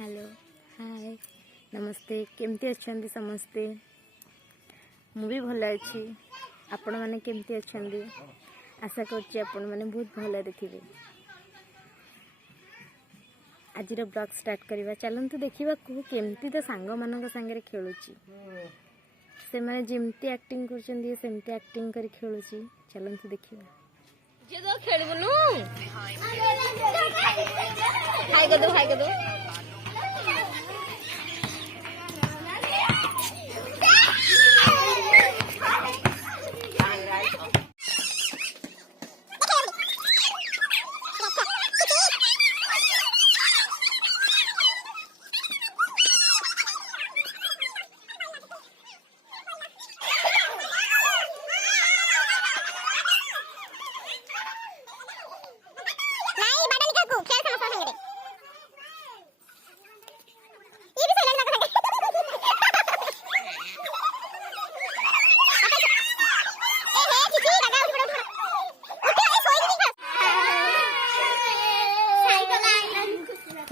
hello hi नमस्ते केमती अच्छा समस्ते मु भी भल अच्छी आपण मैंने केमती अच्छा आशा करपन मैंने बहुत भल थे आज ब्लॉग स्टार्ट करवा चलतु देखा केमती तो सांग मान सांगे खेलुची से मैंने जमती एक्टिंग करमती एक्टिंग कर खेलुची चलतु देखा हाय कर दो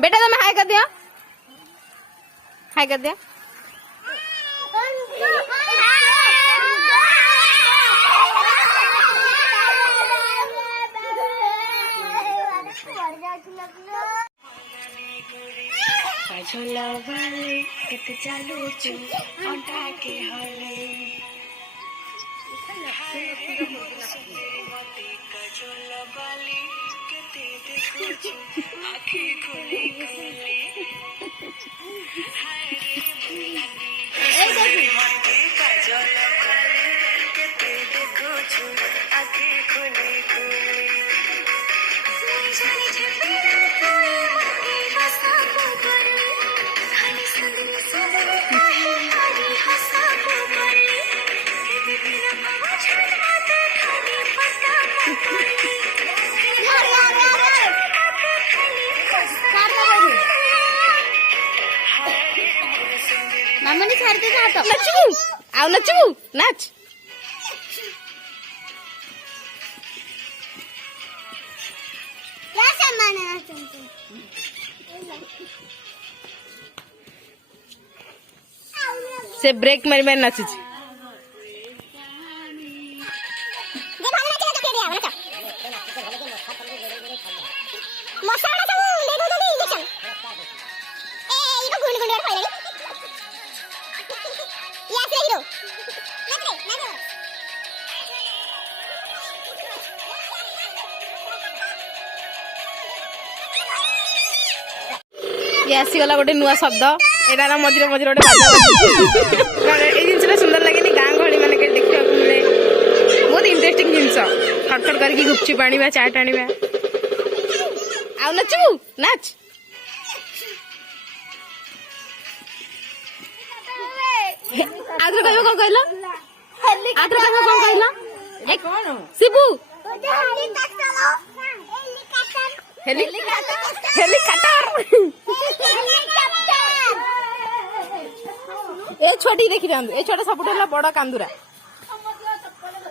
बेटा तुम्हें हाय कर दिया हाय कर दिया मामा ने छाड़ दे हाथ नचबू आउ नचबू नाच से ब्रेक मारी मारी नाची ये आसीगला गोटे नुआ शब्द एटार मझे मझे गोटे बाजा जिन सुंदर लगे गाँ गहली मान देखा मिले बहुत इंटरेस्टिंग जिनस खटखट करके गुपचुप आने चाट आने आउ नचबू नाच आदर कह कौन कहल आदर कह कौन कहल शिबू हेलीकॉप्टर ए छोटी देखी जाऊँ ए छोटा सब बड़ कांदुरा